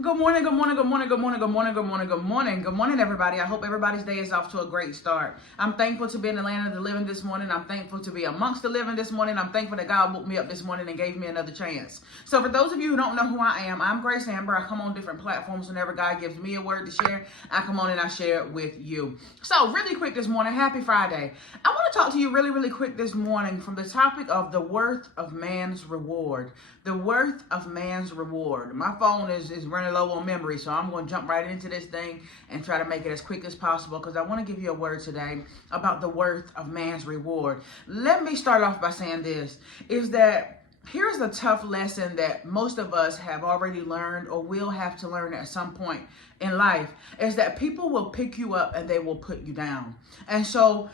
Good morning, good morning, good morning, good morning, good morning, good morning, good morning. Good morning, everybody. I hope everybody's day is off to a great start. I'm thankful to be in the land of the living this morning. I'm thankful to be amongst the living this morning. I'm thankful that God woke me up this morning and gave me another chance. So for those of you who don't know who I am, I'm Grace Amber. I come on different platforms whenever God gives me a word to share. I come on and I share it with you. So really quick this morning, happy Friday. I want to talk to you really quick this morning from the topic of the worth of man's reward. The worth of man's reward. My phone is running low on memory, so I'm going to jump right into this thing and try to make it as quick as possible because I want to give you a word today about the worth of man's reward. Let me start off by saying this, is that here's a tough lesson that most of us have already learned or will have to learn at some point in life, is that people will pick you up and they will put you down. And so,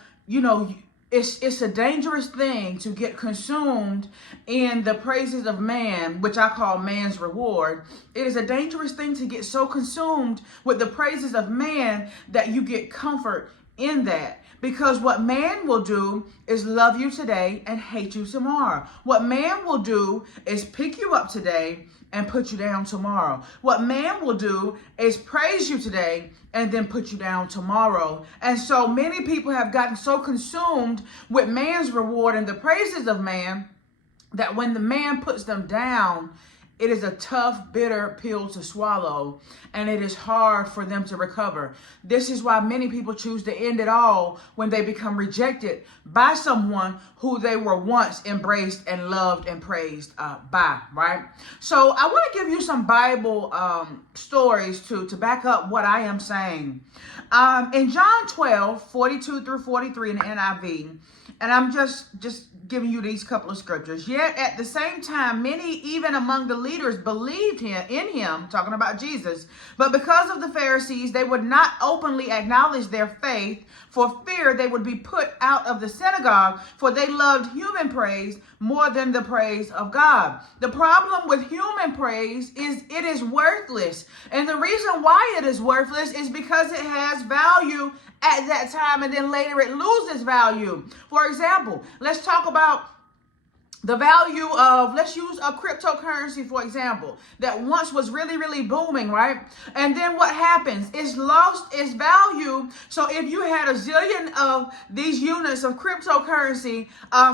it's a dangerous thing to get consumed in the praises of man, which I call man's reward. It is a dangerous thing to get so consumed with the praises of man that you get comfort in that. Because what man will do is love you today and hate you tomorrow. What man will do is pick you up today and put you down tomorrow. What man will do is praise you today and then put you down tomorrow. And so many people have gotten so consumed with man's reward and the praises of man that when the man puts them down, it is a tough, bitter pill to swallow, and it is hard for them to recover. This is why many people choose to end it all when they become rejected by someone who they were once embraced and loved and praised by, right? So I want to give you some Bible stories to back up what I am saying. In John 12:42 through 43 in the NIV, and I'm just giving you these couple of scriptures. Yet at the same time, many even among the leaders believed in him, talking about Jesus. But because of the Pharisees, they would not openly acknowledge their faith for fear they would be put out of the synagogue, for they loved human praise more than the praise of God. The problem with human praise is it is worthless. And the reason why it is worthless is because it has value at that time and then later it loses value. For example, let's talk about the value of, let's use a cryptocurrency, for example, that once was really booming, right? And then what happens? It's lost its value. So if you had a zillion of these units of cryptocurrency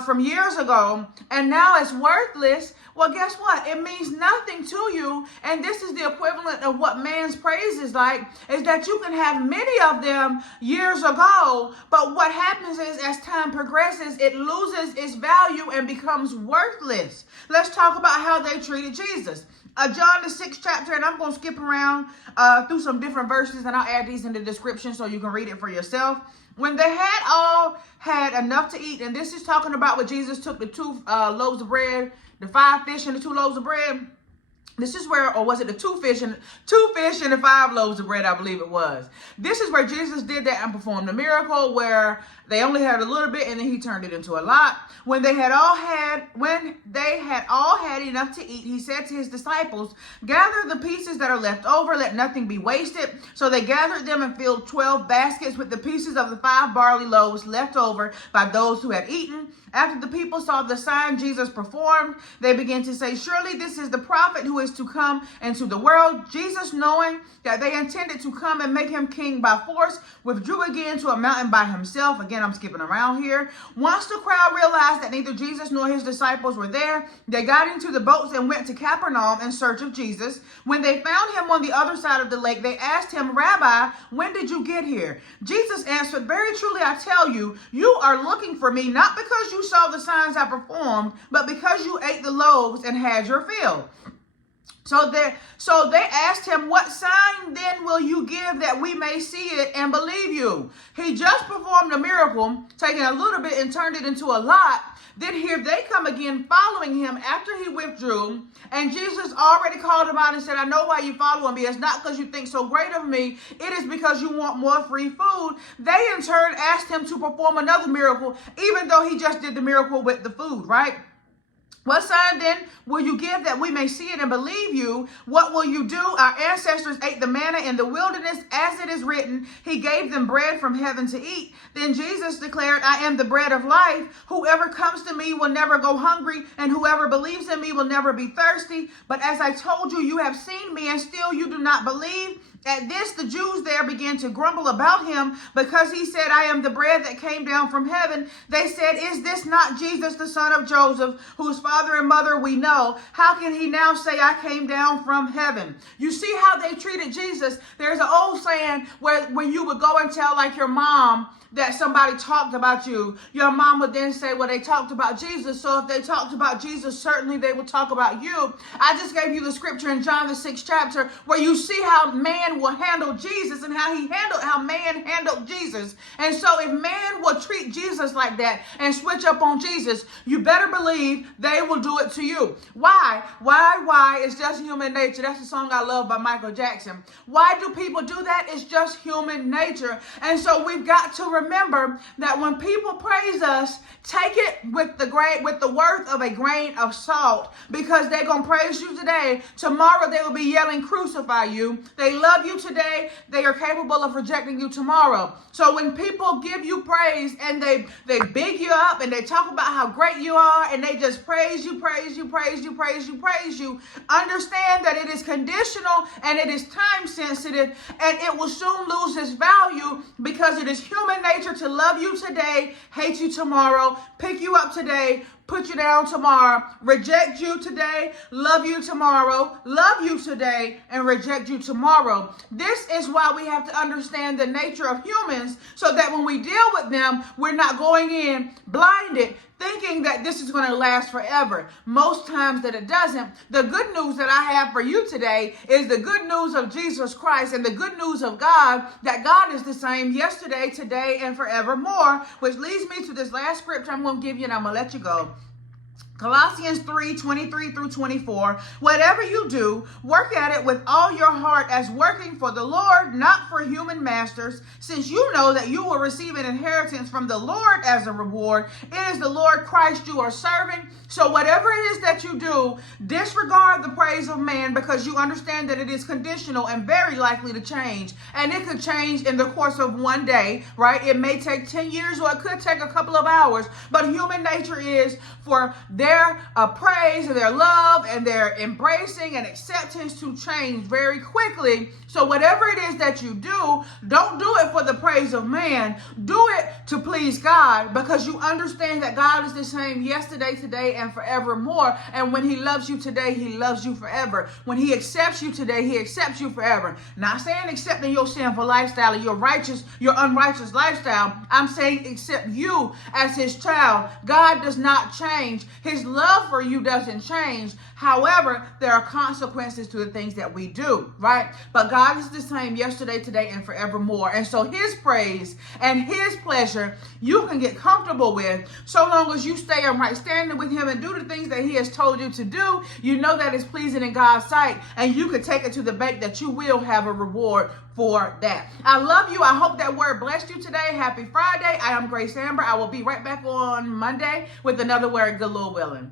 from years ago, and now it's worthless, well, guess what? It means nothing to you. And this is the equivalent of what man's praise is like, is that you can have many of them years ago, but what happens is as time progresses, it loses its value and becomes worthless. Let's talk about how they treated Jesus. John the 6th chapter, and I'm going to skip around through some different verses, and I'll add these in the description so you can read it for yourself. When they had all had enough to eat, and this is talking about when Jesus took the 2 loaves of bread, the 5 fish and the 2 loaves of bread. This is where, or was it the 2 fish and the 5 loaves of bread, I believe it was. This is where Jesus did that and performed a miracle where they only had a little bit and then he turned it into a lot. When they had all had enough to eat, he said to his disciples, "Gather the pieces that are left over, let nothing be wasted." So they gathered them and filled 12 baskets with the pieces of the 5 barley loaves left over by those who had eaten. After the people saw the sign Jesus performed, they began to say, "Surely this is the prophet who is to come into the world." Jesus, knowing that they intended to come and make him king by force, withdrew again to a mountain by himself. Again, I'm skipping around here. Once the crowd realized that neither Jesus nor his disciples were there, they got into the boats and went to Capernaum in search of Jesus. When they found him on the other side of the lake, they asked him, "Rabbi, when did you get here?" Jesus answered, "Very truly I tell you, you are looking for me not because you saw the signs I performed, but because you ate the loaves and had your fill." So they asked him, "What sign then will you give that we may see it and believe you?" He just performed a miracle, taking a little bit and turned it into a lot. Then here they come again following him after he withdrew. And Jesus already called him out and said, "I know why you following me. It's not because you think so great of me. It is because you want more free food." They in turn asked him to perform another miracle, even though he just did the miracle with the food, right? What sign then will you give that we may see it and believe you? What will you do? Our ancestors ate the manna in the wilderness, as it is written, he gave them bread from heaven to eat. Then Jesus declared, I am the bread of life. Whoever comes to me will never go hungry, and whoever believes in me will never be thirsty. But as I told you, you have seen me, and still you do not believe. At this, the Jews there began to grumble about him because he said, I am the bread that came down from heaven. They said, is this not Jesus, the son of Joseph, whose father and mother we know? How can he now say, I came down from heaven? You see how they treated Jesus? There's an old saying where when you would go and tell like your mom that somebody talked about you, your mom would then say, well, they talked about Jesus. So if they talked about Jesus, certainly they would talk about you. I just gave you the scripture in John the 6th chapter where you see how man will handle Jesus and how man handled Jesus. And so if man will treat Jesus like that and switch up on Jesus, you better believe they will do it to you. Why? It's just human nature. That's a song I love by Michael Jackson. Why do people do that? It's just human nature. And so we've got to remember that when people praise us, take it with the worth of a grain of salt, because they're going to praise you today. Tomorrow they will be yelling, crucify you. They love you today. They are capable of rejecting you tomorrow. So when people give you praise and they big you up and they talk about how great you are and they just praise you, understand that it is conditional and it is time sensitive, and it will soon lose its value, because it is human nature to love you today, hate you tomorrow, pick you up today, put you down tomorrow, reject you today, love you tomorrow, love you today, and reject you tomorrow. This is why we have to understand the nature of humans, so that when we deal with them, we're not going in blinded, thinking that this is going to last forever. Most times that it doesn't. The good news that I have for you today is the good news of Jesus Christ and the good news of God, that God is the same yesterday, today, and forevermore, which leads me to this last scripture I'm going to give you, and I'm going to let you go. Colossians 3:23-24. Whatever you do, work at it with all your heart as working for the Lord, not for human masters, since you know that you will receive an inheritance from the Lord as a reward. It is the Lord Christ you are serving. So whatever it is that you do, disregard the praise of man, because you understand that it is conditional and very likely to change. And it could change in the course of one day, right? It may take 10 years or it could take a couple of hours. But human nature is for their praise and their love and their embracing and acceptance to change very quickly. So whatever it is that you do, don't do it for the praise of man. Do it to please God, because you understand that God is the same yesterday, today, and forevermore. And when he loves you today, he loves you forever. When he accepts you today, he accepts you forever. Not saying accepting your sinful lifestyle or your unrighteous lifestyle. I'm saying accept you as his child. God does not change. His love for you doesn't change. However, there are consequences to the things that we do, right? But God is the same yesterday, today, and forevermore. And so his praise and his pleasure you can get comfortable with, so long as you stay in right standing with him and do the things that he has told you to do. You know that it's pleasing in God's sight, and you can take it to the bank that you will have a reward for that. I love you. I hope that word blessed you today. Happy Friday. I am Grace Amber. I will be right back on Monday with another word, good Lord willing.